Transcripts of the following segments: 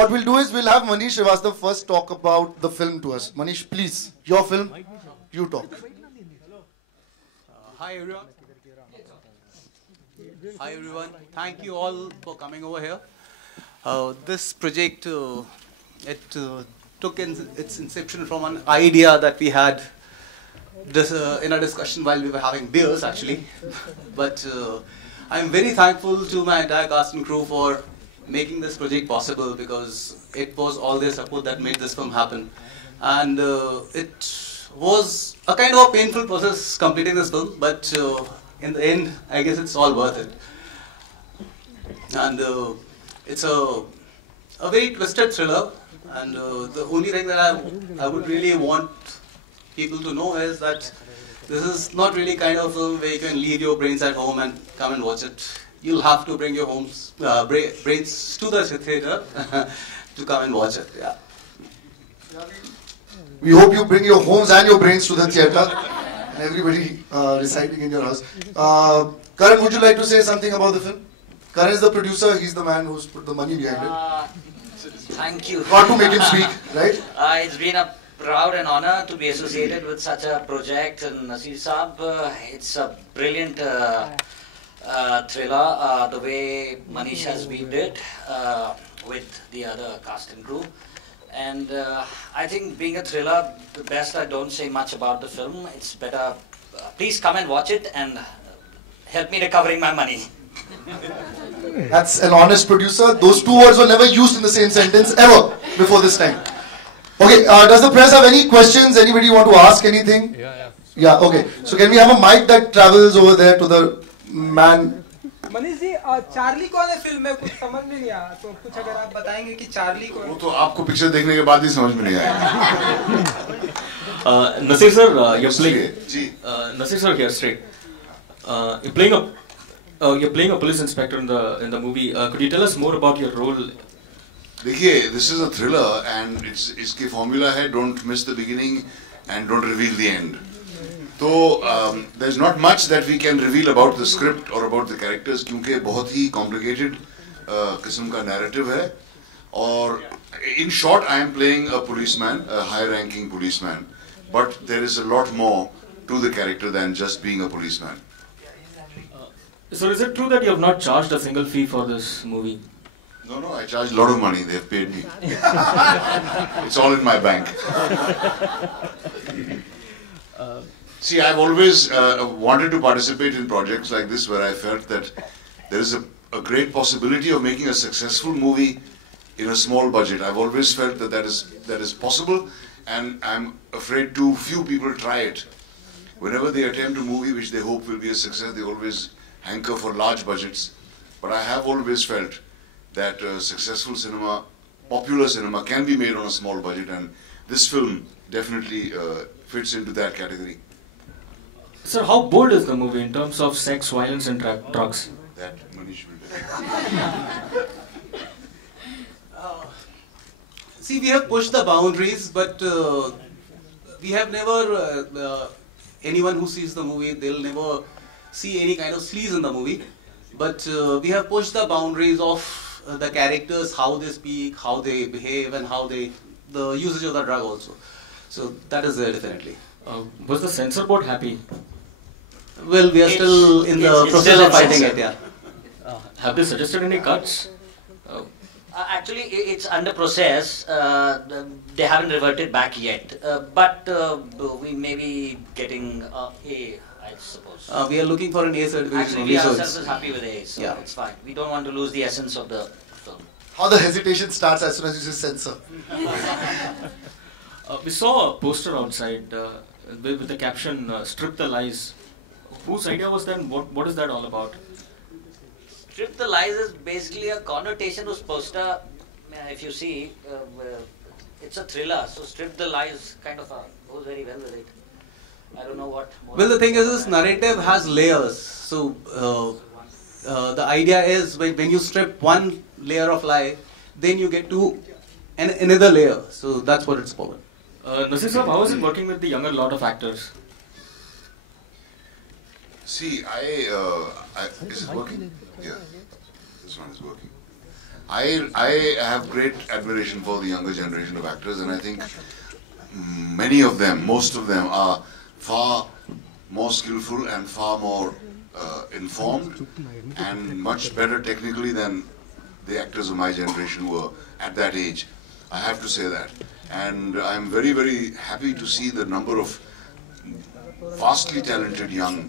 what we'll do is we'll have Manish Srivastava first talk about the film to us. Manish, please, your film, you talk. Hi everyone. Hi everyone. Thank you all for coming over here. This project took its inception from an idea that we had in a discussion while we were having beers actually. But I'm very thankful to my entire cast and crew for making this project possible, because it was all their support that made this film happen. And it was a kind of a painful process completing this film, but in the end, I guess it's all worth it. And it's a very twisted thriller, and the only thing that I would really want people to know is that this is not really kind of a film where you can leave your brains at home and come and watch it. You'll have to bring your brains to the theatre to come and watch it. Yeah. We hope you bring your homes and your brains to the theatre, and everybody residing in your house. Karan, would you like to say something about the film? Karan is the producer, he's the man who's put the money behind it. Thank you. Got to make him speak, right? It's been a proud and honor to be associated with such a project. And Nasir Saab, it's a brilliant thriller, the way Manish has weaved it with the other cast and crew. And I think being a thriller, the best I don't say much about the film. It's better, please come and watch it and help me recovering my money. That's an honest producer. Those two words were never used in the same sentence ever before this time. Okay, does the press have any questions? Anybody want to ask anything? Yeah, okay. So can we have a mic that travels over there to the man? Manish ji, Charlie कौन है film में? कुछ समझ में नहीं आया, तो कुछ अगर आप बताएंगे कि चार्ली कौन? वो तो आपको पिक्चर देखने के बाद ही समझ में नहीं आएगा. Nasir sir, you're playing. Nasir sir, here straight. You're playing a police inspector in the movie. Could you tell us more about your role? देखिए, this is a thriller and इसकी formula है don't miss the beginning and don't reveal the end. तो there's not much that we can reveal about the script or about the characters, क्योंकि बहुत ही complicated किस्म का narrative है. और in short, I am playing a policeman, a high-ranking policeman, but there is a lot more to the character than just being a policeman. So is it true that you have not charged a single fee for this movie? No, I charge a lot of money. They've paid me. It's all in my bank. See, I've always wanted to participate in projects like this where I felt that there is a great possibility of making a successful movie in a small budget. I've always felt that that is possible, and I'm afraid too few people try it. Whenever they attempt a movie which they hope will be a success, they always hanker for large budgets. But I have always felt that successful cinema, popular cinema, can be made on a small budget, and this film definitely fits into that category. Sir, how bold is the movie in terms of sex, violence and drugs? That Manish will tell. See, we have pushed the boundaries, but we have never, anyone who sees the movie, they'll never see any kind of sleaze in the movie. But we have pushed the boundaries of the characters, how they speak, how they behave, and how the usage of the drug also. So that is there definitely. Was the censor board happy? Well, we are still in the process of fighting it, yeah. Have they suggested any cuts? Actually, it's under process. They haven't reverted back yet. But we may be getting A, I suppose. We are looking for an A certification. Actually, we ourselves are happy with A, so yeah, it's fine. We don't want to lose the essence of the film. How the hesitation starts as soon as you say censor. We saw a poster outside with the caption, Strip the Lies. Whose idea was that, and what is that all about? Strip the Lies is basically a connotation whose poster, if you see, it's a thriller, so Strip the Lies kind of goes very well with it. I don't know what more. Well, the thing is, this narrative has layers. So, the idea is when you strip one layer of lie, then you get to another layer. So, that's what it's about. Nasir sir, how is it working with the younger lot of actors? See, is it working? Yeah, this one is working. I have great admiration for the younger generation of actors, and I think many of them, most of them, are far more skillful and far more informed and much better technically than the actors of my generation were at that age. I have to say that. And I'm very, very happy to see the number of vastly talented young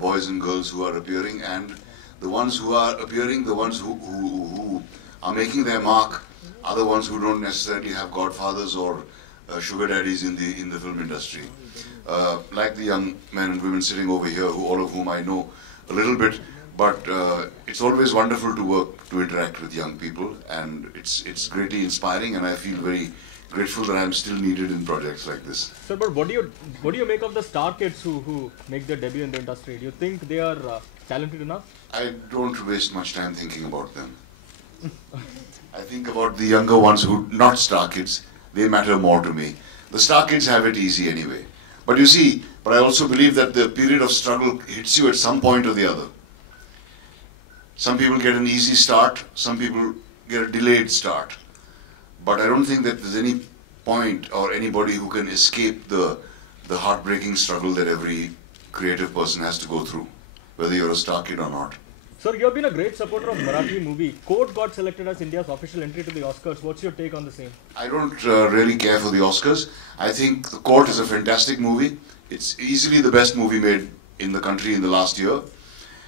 boys and girls who are appearing, and the ones who are appearing, the ones who are making their mark, are the ones who don't necessarily have godfathers or sugar daddies in the film industry. Like the young men and women sitting over here, all of whom I know a little bit, but it's always wonderful to interact with young people, and it's greatly inspiring, and I feel very grateful that I'm still needed in projects like this. Sir, but what do you make of the star kids who make their debut in the industry? Do you think they are talented enough? I don't waste much time thinking about them. I think about the younger ones who not star kids. They matter more to me. The star kids have it easy anyway. But you see, but I also believe that the period of struggle hits you at some point or the other. Some people get an easy start, some people get a delayed start. But I don't think that there's any point or anybody who can escape the heartbreaking struggle that every creative person has to go through, whether you're a star kid or not. Sir, you have been a great supporter of Marathi movie. Court got selected as India's official entry to the Oscars. What's your take on the same? I don't really care for the Oscars. I think The Court is a fantastic movie. It's easily the best movie made in the country in the last year.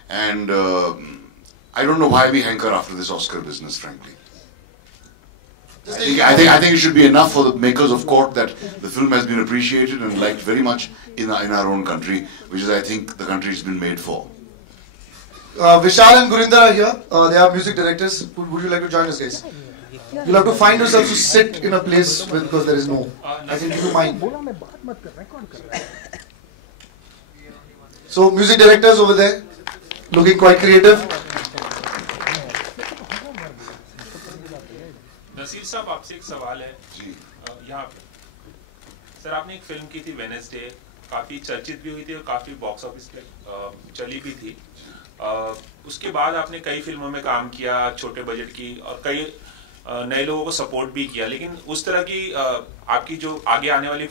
And I don't know why we hanker after this Oscar business, frankly. I think it should be enough for the makers of Court that the film has been appreciated and liked very much in our own country, which is, I think, the country it's been made for. Vishal and Gurinder are here. They are music directors. Would you like to join us, guys? You'll have to find yourselves to sit in a place because there is no. I think you mind. So, music directors over there, looking quite creative. Naseer साहब आपसे एक सवाल है यहाँ पे sir आपने एक film की थी वेडनेसडे काफी चर्चित भी हुई थी और काफी बॉक्स ऑफिस पे चली भी थी उसके बाद आपने कई फिल्मों में काम किया छोटे बजट की और कई नए लोगों को सपोर्ट भी किया लेकिन उस तरह की आपकी जो आगे आने वाली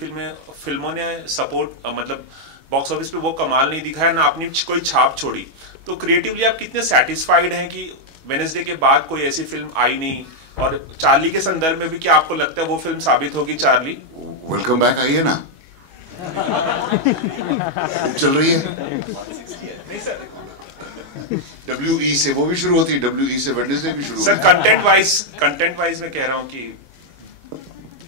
फिल्मों ने सपोर्ट मतलब बॉक्स ऑफिस पे वो कमाल नहीं दिखाया ना आपने कोई छाप छोड़ी तो क्रिएटिवली आप कितने सेटिस्फाइड हैं कि वेडनेसडे के बाद कोई ऐसी फिल्म आई नहीं और चार्ली के संदर्भ में भी क्या आपको लगता है वो फिल्म साबित होगी चार्ली वेलकम बैक आइए ना चल रही है नहीं सर WE से वो भी शुरू होती है WE से वेडनेसडे भी शुरू सर कंटेंट वाइज मैं कह रहा हूँ कि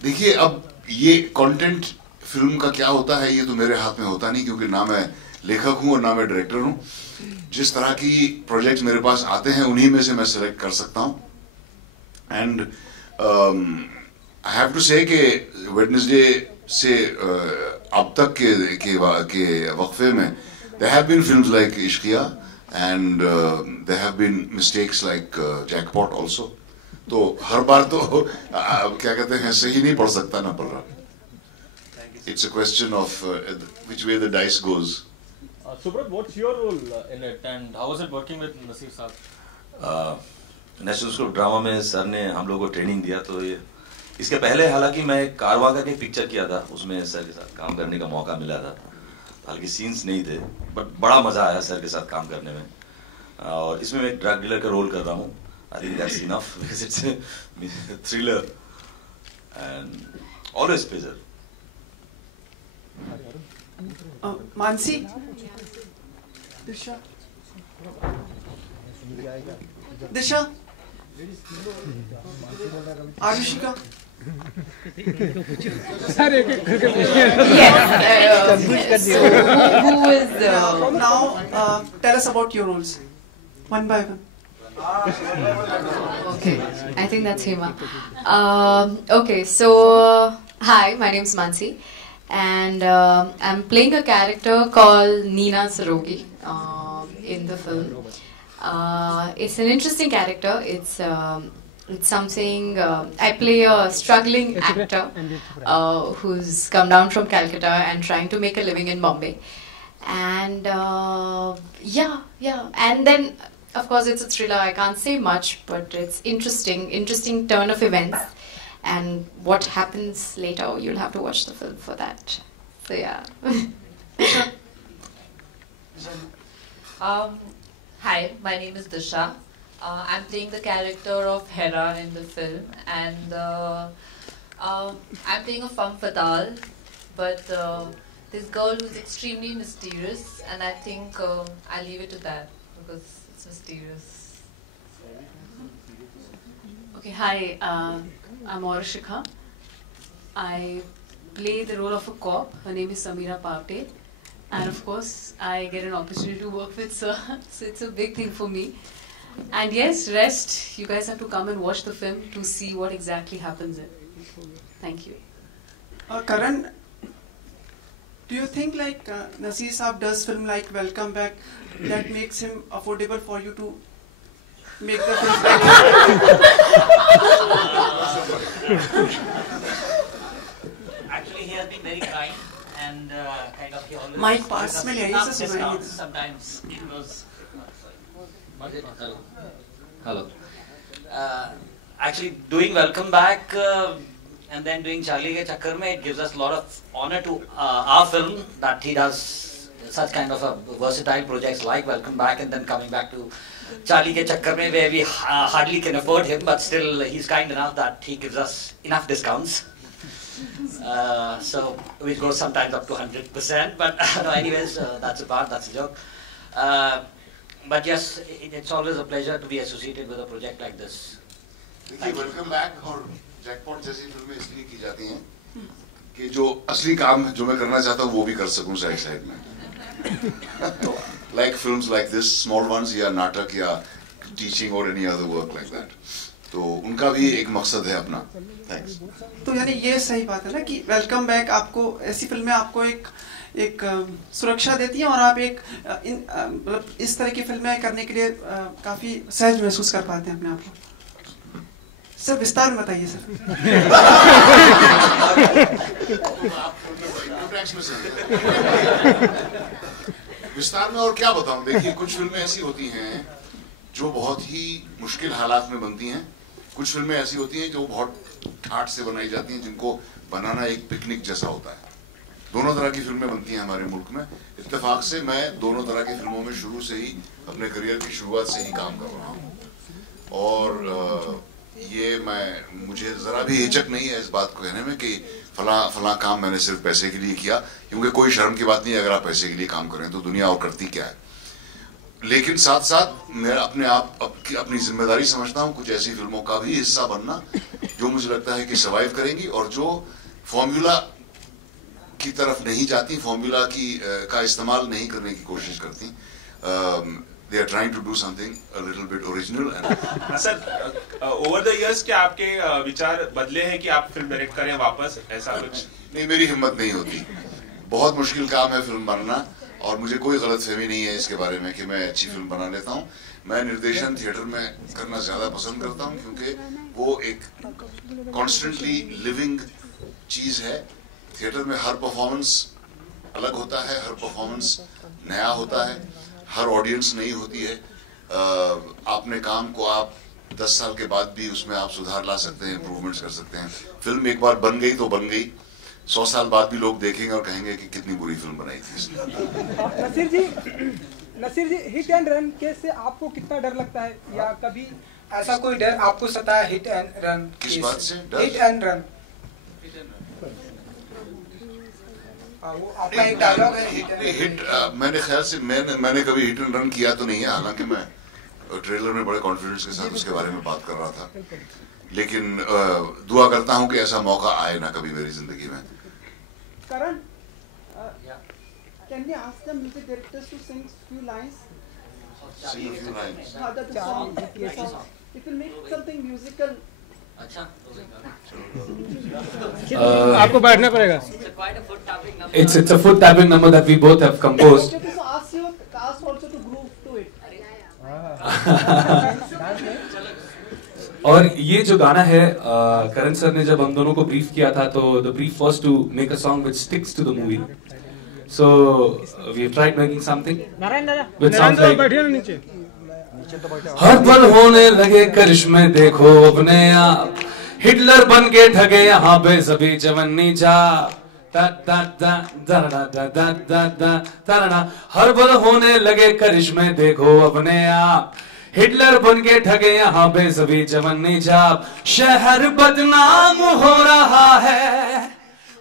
देखिए अब ये कंटेंट फिल्म का क्या होता है ये तो मेरे हाथ में होता नहीं क्योंकि ना मैं लेखक हूँ और ना मैं डायरेक्टर हूँ जिस तरह की प्रोजेक्ट मेरे पास आते हैं उन्हीं में से मैं सेलेक्ट कर सकता हूँ एंड आई हैव टू से कि वेडनेसडे से अब तक के वक्फे में there have been films like Ishqiya and there have been mistakes like Jackpot also. तो हर बार तो क्या कहते हैं सही नहीं पढ़ सकता ना पढ़ रहा. It's a question of which way the dice goes. Subrat, what's your role in it and how was it working with Naseer साहब? नेशनल स्कूल ऑफ ड्रामा में सर ने हम लोगों को ट्रेनिंग दिया तो ये इसके पहले हालांकि मैं कारवां करके पिक्चर किया था उसमें सर के साथ काम करने का मौका मिला था हालांकि सीन्स नहीं थे बट बड़ा मजा आया सर के साथ काम करने में और इसमें मैं एक ड्रग डीलर का रोल कर रहा हूँ I think that's enough because it's a thriller and always pleasure Mansi Disha Arushika Now tell us about your roles one by one. Okay, I think that's Hema. Okay, so hi, my name's Mansi and I'm playing a character called Nina Sarogi in the film. It's an interesting character. It's something I play a struggling actor who's come down from Calcutta and trying to make a living in Bombay. And yeah, and then of course, it's a thriller. I can't say much, but it's interesting turn of events. And what happens later, you'll have to watch the film for that. So yeah. Hi, my name is Disha. I'm playing the character of Hera in the film, and I'm playing a femme fatale, but this girl who's extremely mysterious, and I think I'll leave it to that because it's mysterious. Okay, hi, I'm Aurashika. I play the role of a cop. Her name is Samira Pavte. And of course, I get an opportunity to work with Sir, so it's a big thing for me. And yes, rest, you guys have to come and watch the film to see what exactly happens in. Thank you. Karan, do you think like Naseer Saab does film like Welcome Back that makes him affordable for you to make the film? Actually, he has been very kind and kind of he always Mike pass me discounts. Sometimes it goes. Hello. Actually, doing Welcome Back and then doing Charlie Ke Chakkar Mein, it gives us a lot of honor to our film that he does such kind of a versatile projects like Welcome Back and then coming back to Charlie Ke Chakkar Mein where we hardly can afford him, but still he's kind enough that he gives us enough discounts. So which goes sometimes up to 100%, but no, anyways, that's a joke. But yes, it's always a pleasure to be associated with a project like this. देखिए, welcome back और jackpot जैसी फिल्में इसलिए की जाती हैं कि जो असली काम जो मैं करना चाहता हूँ वो भी कर सकूँ साइड में. Like films like this, small ones या नाटक या teaching or any other work like that. तो उनका भी एक मकसद है अपना. Thanks. तो यानी ये सही बात है ना कि वेलकम बैक आपको ऐसी फिल्में आपको एक सुरक्षा देती हैं और आप एक मतलब इस तरह की फिल्में करने के लिए काफी सहज महसूस कर पाते हैं अपने आप को. सर विस्तार में बताइए सर. विस्तार में और क्या बताऊं. देखिए, कुछ फिल्में ऐसी होती हैं जो बहुत ही मुश्किल हालात में बनती हैं. कुछ फिल्में ऐसी होती हैं जो बहुत ठाठ से बनाई जाती हैं, जिनको बनाना एक पिकनिक जैसा होता है. दोनों तरह की फिल्में बनती हैं हमारे मुल्क में. इत्तेफाक से मैं दोनों तरह की फिल्मों में शुरू से ही अपने करियर की शुरुआत से ही काम कर रहा हूँ और ये मुझे जरा भी हिचक नहीं है इस बात को कहने में कि फला काम मैंने सिर्फ पैसे के लिए किया, क्योंकि कोई शर्म की बात नहीं है अगर आप पैसे के लिए काम करें तो दुनिया और करती क्या है. लेकिन साथ साथ मैं अपनी जिम्मेदारी समझता हूँ कुछ ऐसी फिल्मों का भी हिस्सा बनना जो मुझे लगता है कि सर्वाइव करेंगी और जो फॉर्मूला की तरफ नहीं जाती, फॉर्मूला का इस्तेमाल नहीं करने की कोशिश करती. They are trying to do something a little bit original. Sir, over the years क्या आपके विचार बदले हैं कि आप फिल्म डायरेक्ट करें वापस, ऐसा कुछ? नहीं, मेरी हिम्मत नहीं होती. बहुत मुश्किल काम है फिल्म बनाना और मुझे कोई गलतफहमी नहीं है इसके बारे में कि मैं अच्छी फिल्म बना लेता हूँ. मैं निर्देशन थिएटर में करना ज्यादा पसंद करता हूँ क्योंकि वो एक कॉन्स्टेंटली लिविंग चीज है. थिएटर में हर परफॉर्मेंस अलग होता है, हर परफॉर्मेंस नया होता है, हर ऑडियंस नहीं होती है. आपने काम को आप 10 साल के बाद भी उसमें आप सुधार ला सकते हैं, इम्प्रूवमेंट्स कर सकते हैं. फिल्म एक बार बन गई तो बन गई. 100 साल बाद भी लोग देखेंगे और कहेंगे कि कितनी बुरी फिल्म बनाई थी. नसीर जी हिट एंड रन केस से आपको कितना डर लगता है या कभी ऐसा कोई डर आपको सताया हिट एंड रन? किस बात से डर? Hit and run. आपका एक डायलॉग है हिट. मैंने ख्याल से मैंने कभी हिट एंड रन किया तो नहीं है, हालांकि मैं ट्रेलर में बड़े कॉन्फिडेंस के साथ उसके बारे में बात कर रहा था. लेकिन दुआ करता हूं कि ऐसा मौका आए ना कभी मेरी जिंदगी में. Karan, can we ask the music directors to sing few lines? Sing a few lines. The song. It will make something musical. अच्छा. आपको बैठना पड़ेगा. It's a foot tapping number that we both have composed. Okay, so ask your cast also to groove to it. और ये जो गाना है करण sir ने जब हम दोनों को ब्रीफ किया था तो the brief was to make a song which sticks to the movie. So we have tried making something which sounds like हर पल होने लगे करिश्मे देखो अपने आप, हिटलर बन के ठगे यहाँ पे सभी जवानी चाप। हर पल होने लगे करिश्मे देखो अपने आप, हिटलर बन के ठगे यहाँ पे सभी जवानी चाप। शहर बदनाम हो रहा है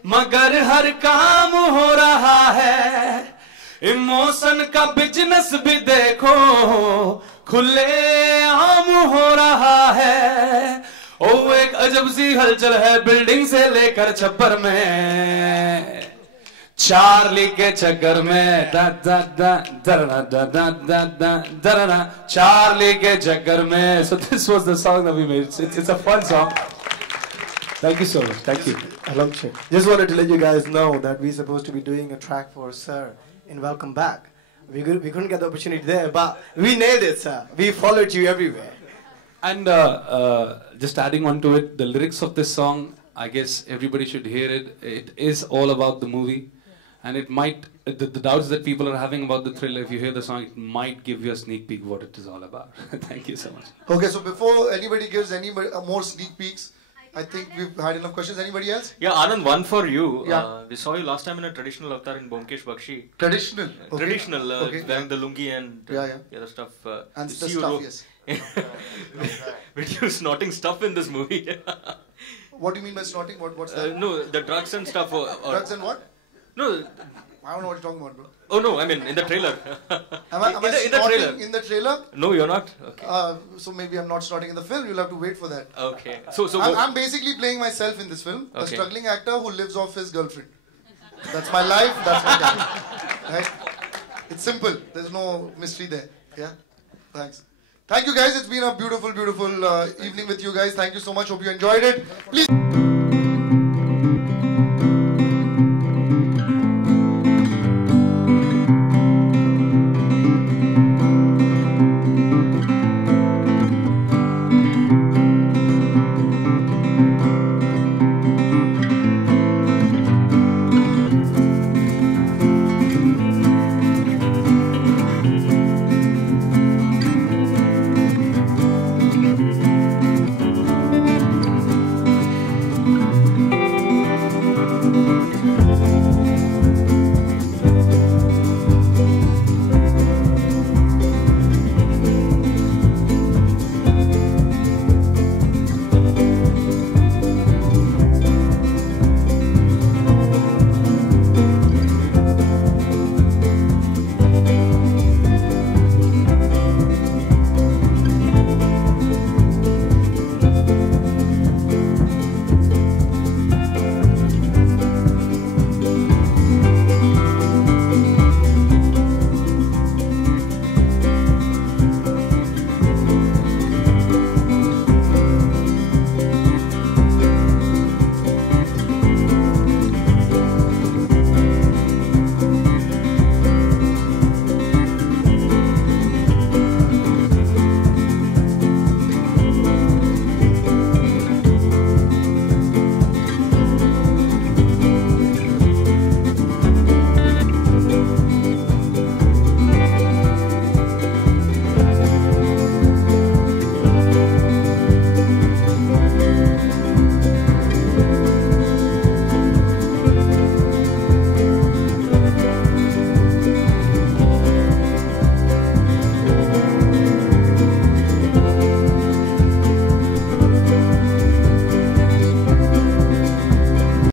मगर हर काम हो रहा है, इमोशन का बिजनेस भी देखो खुले आम हो रहा है। ओ एक अजब सी हलचल है बिल्डिंग से लेकर छप्पर में, चार्ली के चक्कर में चार्ली के चक्कर में। So this was the song that we made. It's a fun song. Thank you so much. Thank you. Hello, Chick. Just wanted to let you guys know that we're supposed to be doing a track for Sir in Welcome Back. We couldn't get the opportunity there, but we nailed it, sir. We followed you everywhere. And just adding on to it, the lyrics of this song, I guess everybody should hear it. It is all about the movie. And it might, the doubts that people are having about the thriller, if you hear the song, it might give you a sneak peek what it is all about. Thank you so much. Okay, so before anybody gives any more sneak peeks, I think we've had enough questions. Anybody else? Yeah, Anand, one for you. Yeah. We saw you last time in a traditional avatar in Byomkesh Bakshi. Traditional? Okay. Traditional, Okay. wearing the lungi and the other stuff. And we the see you stuff, yes. With you snorting stuff in this movie. What do you mean by snorting? What's that? No, the drugs and stuff. Drugs and what? No. I don't know what you're talking about, bro. Oh no, I mean in the trailer. Am I in the snorting trailer? in the trailer? No, you're not. Okay. So maybe I'm not snorting in the film. You'll have to wait for that. Okay. So I'm basically playing myself in this film, a Okay. struggling actor who lives off his girlfriend. That's my life. That's my character. Right? It's simple. There's no mystery there. Yeah. Thanks. Thank you guys. It's been a beautiful, beautiful evening with you guys. Thank you so much. Hope you enjoyed it. Please.